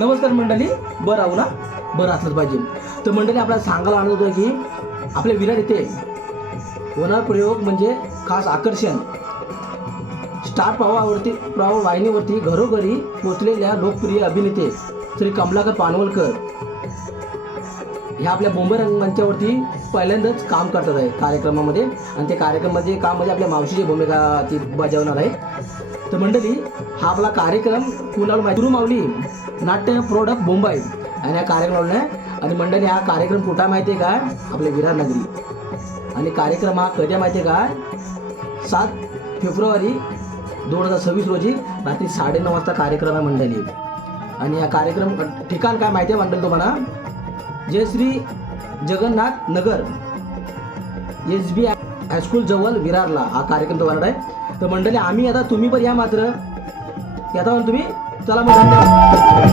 नमस्कार मंडळी, बरं आहो ना? बरं असलंच पाहिजे. तर मंडळी आपल्याला सांगायला आणत होतं की आपल्या विरार येथे होणार प्रयोग म्हणजे खास आकर्षण स्टार प्रवाह वाहिनीवरती घरोघरी पोचलेल्या लोकप्रिय अभिनेते श्री कमलाकर पानवलकर ह्या आपल्या मुंबई रंगमंचावरती पहिल्यांदाच काम करतात आहे कार्यक्रमामध्ये. आणि ते कार्यक्रमाचे काम म्हणजे आपल्या मावशीची भूमिका ती बजावणार आहे. तर मंडळी हा आपला कार्यक्रम कुणाला माहिती, गुरुमाऊली नाट्य प्रोडक्ट मुंबई आणि या कार्यक्रमाला आणि मंडळी हा कार्यक्रम कुठं माहिती आहे काय? आपल्या विरार नगरी. आणि कार्यक्रम हा कधी माहिती आहे काय? 7 फेब्रुवारी 2026 रोजी रात्री 9:30 वाजता कार्यक्रम आहे मंडळी. आणि या कार्यक्रम ठिकाण काय माहिती आहे मंडळी तुम्हाला? जयश्री जगन्नाथ नगर SB हायस्कूल जवळ विरारला हा कार्यक्रम तो होणार आहे. तर मंडळी आम्ही आता तुम्ही पण या मात्र येता तुम्ही चला मग.